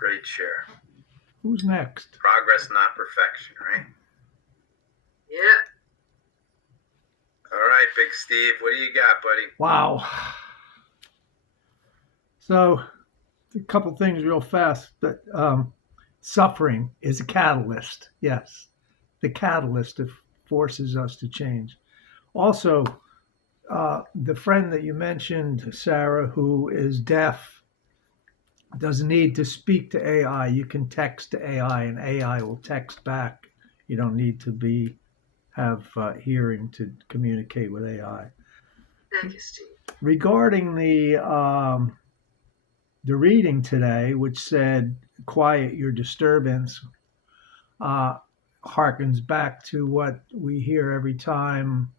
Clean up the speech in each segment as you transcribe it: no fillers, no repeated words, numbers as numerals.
Great share. Who's next? Progress, not perfection, right? Yeah. All right, Big Steve, what do you got, buddy? Wow. So, a couple things real fast. That suffering is a catalyst. Yes, the catalyst that forces us to change. Also, the friend that you mentioned, Sarah, who is deaf, doesn't need to speak to AI. You can text to AI, and AI will text back. You don't need to have hearing to communicate with AI. Thank you, Steve. Regarding the reading today, which said "Quiet Your Disturbance," uh, harkens back to what we hear every time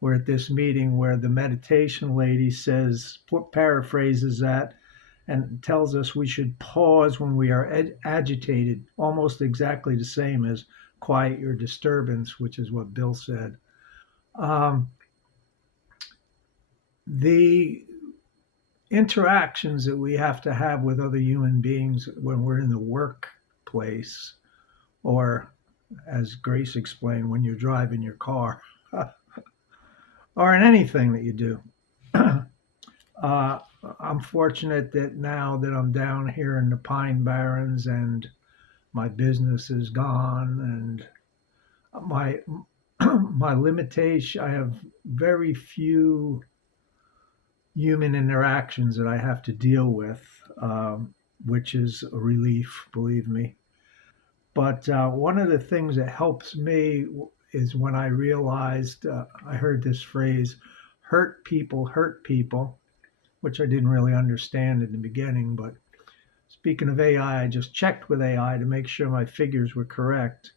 we're at this meeting, where the meditation lady says, paraphrases that, and tells us we should pause when we are agitated, almost exactly the same as "Quiet Your Disturbance," which is what Bill said. Um, the interactions that we have to have with other human beings when we're in the workplace, or as Grace explained, when you're driving your car, or in anything that you do. uh, I'm fortunate that now that I'm down here in the Pine Barrens and my business is gone, and my my limitation, I have very few human interactions that I have to deal with, which is a relief, believe me. But one of the things that helps me is when I realized, I heard this phrase, hurt people, which I didn't really understand in the beginning. But speaking of AI, I just checked with AI to make sure my figures were correct.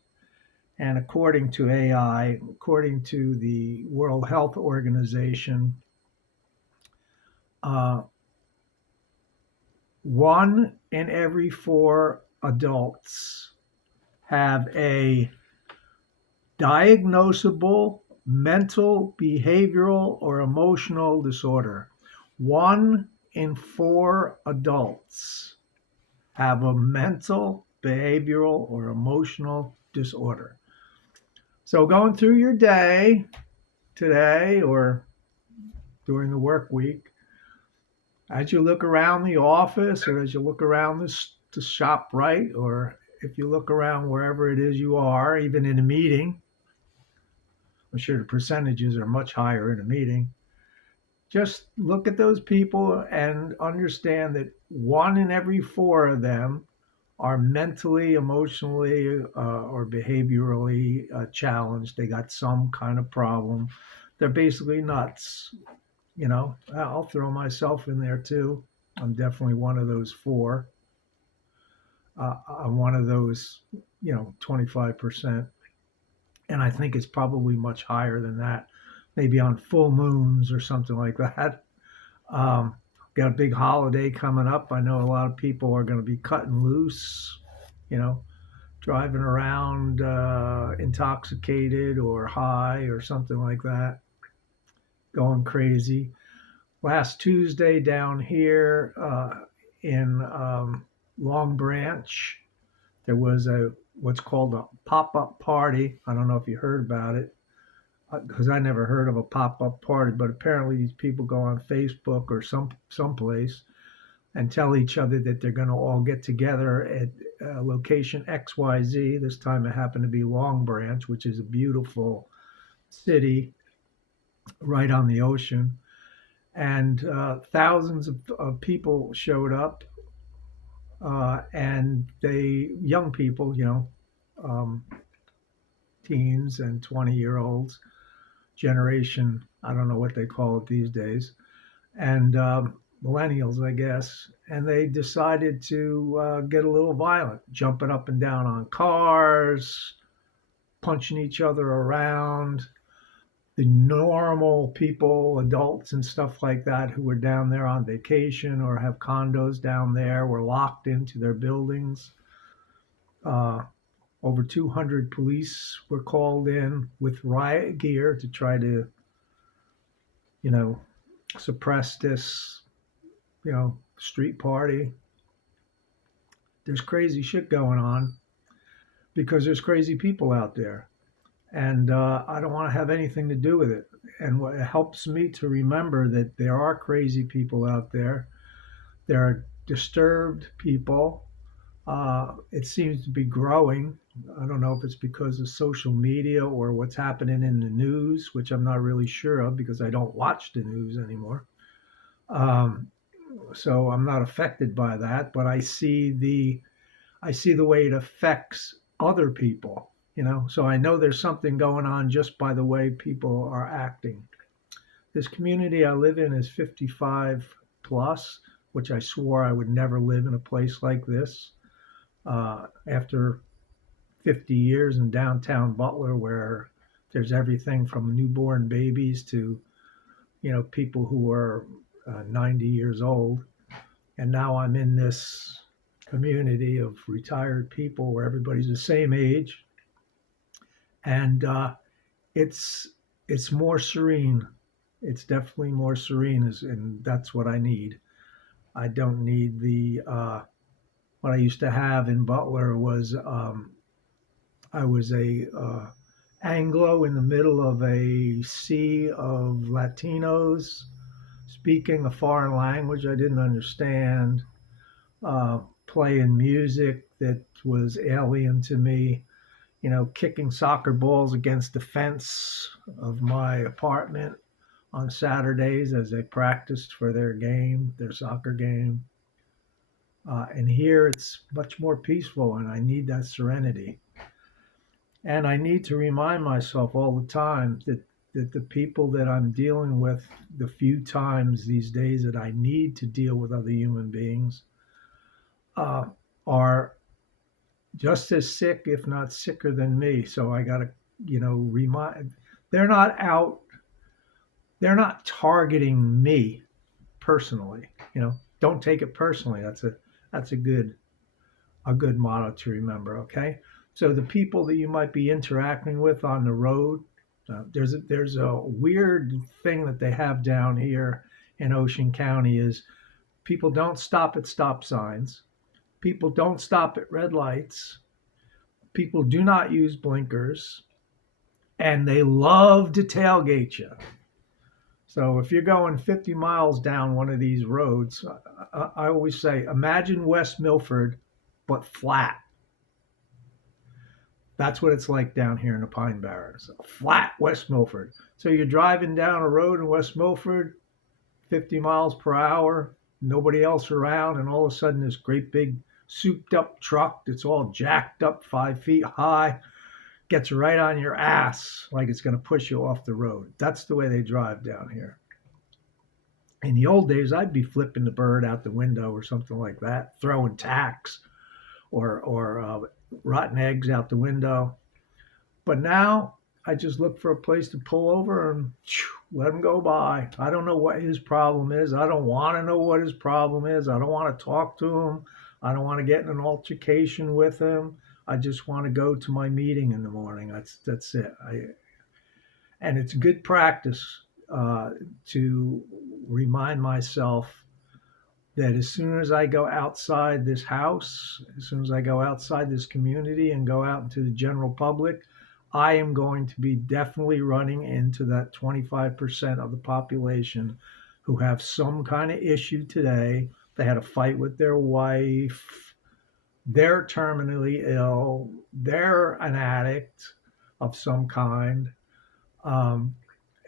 And according to AI, according to the World Health Organization, uh, 1 in every 4 adults have a diagnosable mental, behavioral, or emotional disorder. 1 in 4 adults have a mental, behavioral, or emotional disorder. So, going through your day today or during the work week, as you look around the office, or as you look around the shop, right? Or if you look around wherever it is you are, even in a meeting, I'm sure the percentages are much higher in a meeting. Just look at those people and understand that 1 in every 4 of them are mentally, emotionally, or behaviorally challenged. They got some kind of problem. They're basically nuts. I'll throw myself in there too. I'm definitely one of those 4. I'm one of those, 25%. And I think it's probably much higher than that, maybe on full moons or something like that. Um, got a big holiday coming up. I know a lot of people are going to be cutting loose, you know, driving around intoxicated or high or something like that, going crazy. Last Tuesday down here in Long Branch, there was what's called a pop-up party. I don't know if you heard about it, because I never heard of a pop-up party, but apparently these people go on Facebook or someplace and tell each other that they're going to all get together at location XYZ. This time it happened to be Long Branch, which is a beautiful city right on the ocean. And thousands of people showed up, and young people, um, teens and 20-year-olds, generation, I don't know what they call it these days, and millennials, I guess. And they decided to get a little violent, jumping up and down on cars, punching each other around. The normal people, adults and stuff like that, who were down there on vacation or have condos down there, were locked into their buildings. Uh, Over 200 police were called in with riot gear to try to, you know, suppress this, street party. there's crazy shit going on because there's crazy people out there. And I don't want to have anything to do with it. And what helps me to remember that there are crazy people out there. There are disturbed people. It seems to be growing. I don't know if it's because of social media or what's happening in the news, which I'm not really sure of because I don't watch the news anymore. Um, so I'm not affected by that, but I see the way it affects other people, So I know there's something going on just by the way people are acting. This community I live in is 55 plus, which I swore I would never live in a place like this. After 50 years in downtown Butler, where there's everything from newborn babies to people who are 90 years old, and now I'm in this community of retired people where everybody's the same age, and it's more serene. It's definitely more serene, and that's what I need. I don't need the what I used to have in Butler was I was a Anglo in the middle of a sea of Latinos speaking a foreign language I didn't understand, playing music that was alien to me, kicking soccer balls against the fence of my apartment on Saturdays as they practiced for their game, their soccer game. And here it's much more peaceful, and I need that serenity. And I need to remind myself all the time that the people that I'm dealing with, the few times these days that I need to deal with other human beings, uh, are just as sick, if not sicker than me. So I got to, remind. They're not out. They're not targeting me personally. Don't take it personally. That's a good motto to remember. Okay, so the people that you might be interacting with on the road, there's a weird thing that they have down here in Ocean County is people don't stop at stop signs. People don't stop at red lights. People do not use blinkers, and they love to tailgate you. So if you're going 50 miles down one of these roads, I always say, imagine West Milford, but flat. That's what it's like down here in the Pine Barrens. Flat West Milford. So you're driving down a road in West Milford, 50 miles per hour, nobody else around, and all of a sudden this great big souped up truck that's all jacked up 5 feet high gets right on your ass like it's going to push you off the road. That's the way they drive down here. In the old days, I'd be flipping the bird out the window or something like that, throwing tacks or rotten eggs out the window. But now I just look for a place to pull over and let him go by. I don't know what his problem is. I don't want to know what his problem is. I don't want to talk to him. I don't want to get in an altercation with him. I just want to go to my meeting in the morning. That's it. And it's good practice to remind myself that as soon as I go outside this house, as soon as I go outside this community and go out into the general public, I am going to be definitely running into that 25% of the population who have some kind of issue today. They had a fight with their wife, they're terminally ill, they're an addict of some kind, um,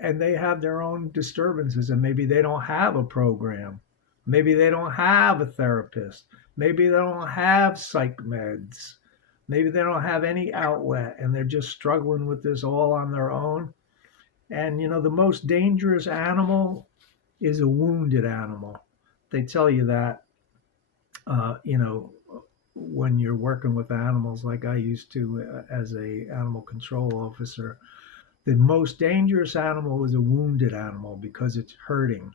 and they have their own disturbances, and maybe they don't have a program. Maybe they don't have a therapist. Maybe they don't have psych meds. Maybe they don't have any outlet and they're just struggling with this all on their own. And the most dangerous animal is a wounded animal. They tell you that, when you're working with animals like I used to as a animal control officer. The most dangerous animal is a wounded animal because it's hurting.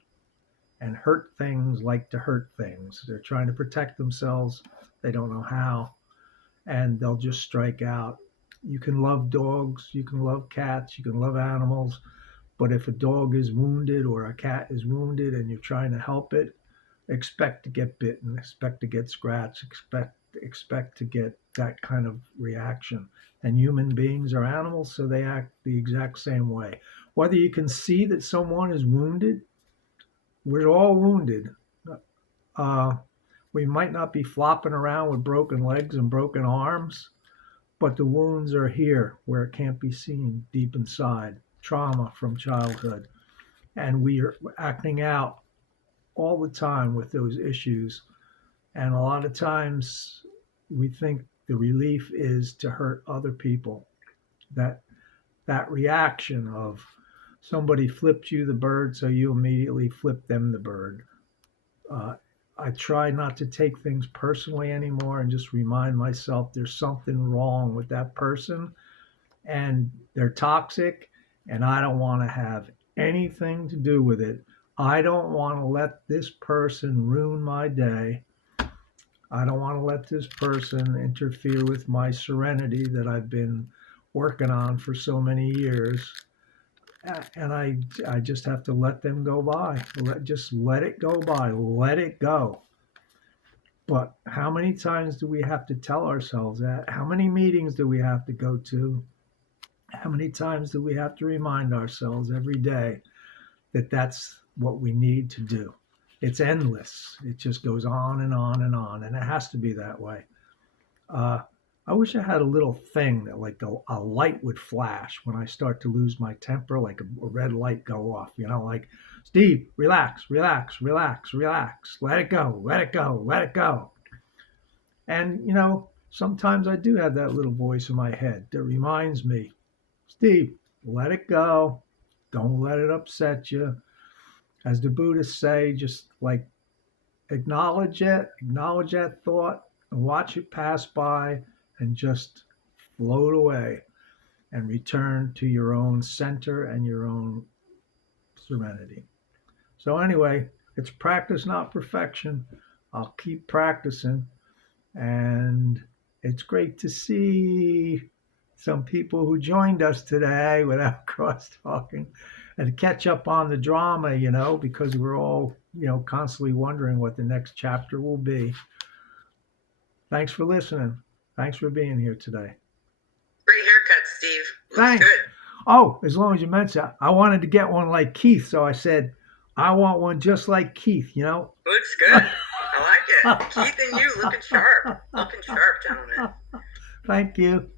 And hurt things like to hurt things. They're trying to protect themselves. They don't know how. And they'll just strike out. You can love dogs, you can love cats, you can love animals. But if a dog is wounded or a cat is wounded and you're trying to help it, expect to get bitten, expect to get scratched, expect expect to get that kind of reaction. And human beings are animals, so they act the exact same way. Whether you can see that someone is wounded, we're all wounded. Uh, we might not be flopping around with broken legs and broken arms, but the wounds are here where it can't be seen deep inside, trauma from childhood. And we are acting out all the time with those issues. And a lot of times we think the relief is to hurt other people. That that reaction of somebody flipped you the bird, so you immediately flip them the bird. Uh, I try not to take things personally anymore and just remind myself there's something wrong with that person and they're toxic and I don't want to have anything to do with it. I don't want to let this person ruin my day. I don't want to let this person interfere with my serenity that I've been working on for so many years. And I just have to let them go by. Just let it go by. Let it go. But how many times do we have to tell ourselves that? How many meetings do we have to go to? How many times do we have to remind ourselves every day that that's what we need to do? It's endless. It just goes on and on and on, and it has to be that way. Uh, I wish I had a little thing that like a light would flash when I start to lose my temper, like a red light go off, like, Steve, relax, relax, relax, relax, let it go, let it go, let it go. And, sometimes I do have that little voice in my head that reminds me, Steve, let it go. Don't let it upset you. As the Buddhists say, just like acknowledge that thought, and watch it pass by and just float away and return to your own center and your own serenity. So, anyway, it's practice, not perfection. I'll keep practicing. And it's great to see some people who joined us today without cross talking and to catch up on the drama, because we're all, constantly wondering what the next chapter will be. Thanks for listening. Thanks for being here today. Great haircut, Steve. Looks Thanks. good. Oh, as long as you mentioned it, I wanted to get one like Keith, so I said, I want one just like Keith, Looks good. I like it. Keith and you looking sharp. Looking sharp, gentlemen. Thank you.